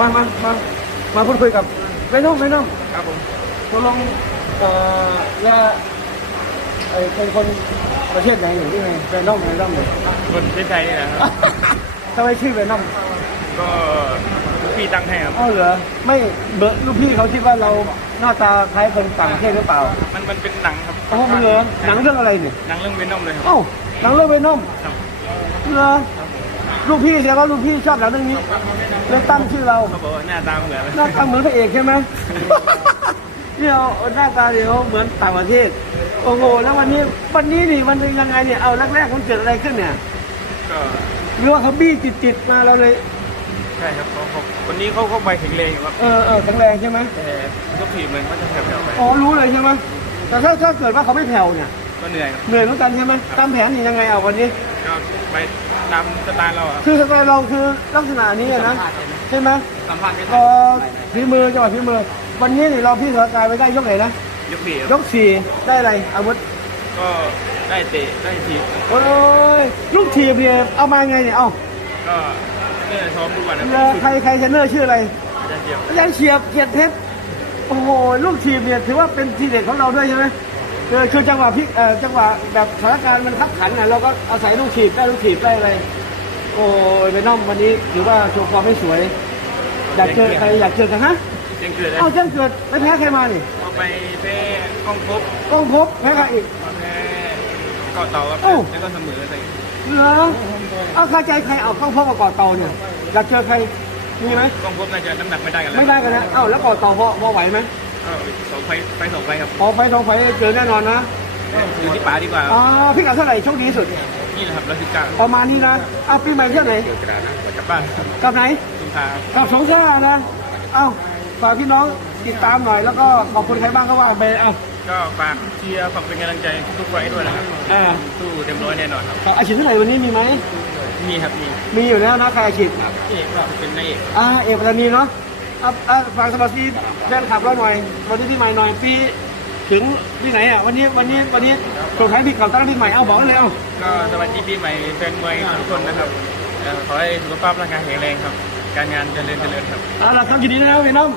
มามามามาพูดคุยกับเวนอมเวนอมครับผมตกลงเอ่อและไอ้เป็นคนประเทศไหนอยู่ที่ไหนเวนอมเวนอมเนี่ยคนประเทศไทยนี่แหละครับ ทำไมชื่อเวนอมก็พี่ตั้งให้ครับเอ้าเหรอไม่เบอร์ลูกพี่เขาคิดว่าเราหน้าตาคล้ายคนต่างประเทศหรือเปล่ามันมันเป็นหนังครับโอ้มันเหรอหนังเรื่องอะไรเนี่ยหนังเรื่องเวนอมเลยครับเอ้าหนังเรื่องเวนอมครับเหรอ ลูกพี่แสดงว่าลูกพี่ชอบหนังเรื่องนี้เลยตั้งชื่อเราเขาบอกว่าหน้าตาเหมือนเลยหน้าตาเหมือนพระเอกใช่ไหมเนี่ยเอาหน้าตาเดียวเหมือนต่างประเทศ โอ้โห แล้ววันนี้วันนี้นี่มันเป็นยังไงเนี่ยเอาแรกๆมันเกิดอะไรขึ้นเนี่ยก็หรือว่าเขาบี้จิตๆมาเราเลยใช่ครับเขาเขาวันนี้เขาเขาไปแข็งแรงอยู่ครับเออเออแข็งแรงใช่ไหมแต่ยกถีบเหมือนว่าจะแผ่วๆไปอ๋อรู้เลยใช่ไหมแต่ถ้าถ้าเกิดว่าเขาไม่แผ่วเนี่ยก็เหนื่อยครับเหนื่อยเหมือนกันใช่ไหมตามแผนนี่ยังไงเอาวันนี้ก็ไป ตามสไตล์เราอะครับคือสไตล์เราคือลักษณะนี้อะนะใช่ไหมสัมผัสไม่ก็ฝีมือจังหวะฝีมือ วันนี้นี่เราพี่สกายไปได้ยกไหนนะยกถีบยกสี่ได้อะไรอาวุธก็ได้เตะได้ถีบโอ้ยลูกทีมเนี่ยเอามาไงเนี่ยเอาก็เนี่ยซ้อมทุกวันนะเอ่อใครใครเทรนเนอร์ชื่ออะไรอาจารย์เดียวอาจารย์เฉียบเกียรติเพชรโอ้โหลูกทีมเนี่ยถือว่าเป็นทีเด็ดของเราด้วยใช่ไหม คือคือจังหวะพลิกเอ่อจังหวะแบบสถานการณ์มันขับขันนะเราก็อาศัยลูกทีบได้ลูกทีบได้อะไรโอ้ยไปน้องวันนี้ถือว่าโชว์ฟอร์มไม่สวย อยากเจอใครอยากเจอกันฮะเจียงเกิดเลยเอาเจ้าเกิดไม่แพ้ใครมานี่เอาไปเป้กล้องพบก้องพบแพ้ใครอีกแพ้เกาะเต่าครับโอ้แล้วก็เสมอใส่เหรอเอาคาใจใครเอาก้องพบกับก่อเตาเนี่ยอยากเจอใครมีไหมกล้องพบน่าจะน้ำหนักไม่ได้กันแล้วไม่ได้กันนะเอ้าแล้วก่อเตาพอพอไหวไหมก็ สองไฟไฟสองไฟครับพอไฟสองไฟเจอแน่นอนนะอยู่ที่ป๋าดีกว่าอ่าพี่กัดเท่าไหร่โชคดีที่สุด นี่แหละครับรัสสิก้าประมาณนี้นะเอาปีใหม่เที่ยวไหนกระดาษนะกลับบ้านกลับไหนสุนทรกลับสงขลานะเอ้าฝากพี่น้องติดตามหน่อยแล้วก็ขอบคุณใครบ้างก็ว่าไปเอ้าก็ฝากเชียร์ฝากเป็นกำลังใจทุกๆไฟด้วยนะครับเอ่าสู้เต็มร้อยแน่นอนครับอาชีพเท่าไหร่วันนี้มีไหมมีครับมีมีอยู่แล้วนะใครอาชีพเอกก็เป็นนายเอกอ่าเอกปรณีเนาะ อะอะฝากสมาชิกแฟนคลับเราหน่อยวันนี้ที่ใหม่หน่อยปีถึงที่ไหนอะวันนี้วันนี้วันนี้ส่งท้ายปีเก่าต้อนรับปีใหม่เอาบอกได้เลยเอาก็สวัสดีปีใหม่แฟนมวยทุกคนนะครับเอ่อขอให้สุขภาพร่างกายแข็งแรงครับ การงานเจริญเจริญครับ เอาล่ะครับยินดีนะครับพี่น้อง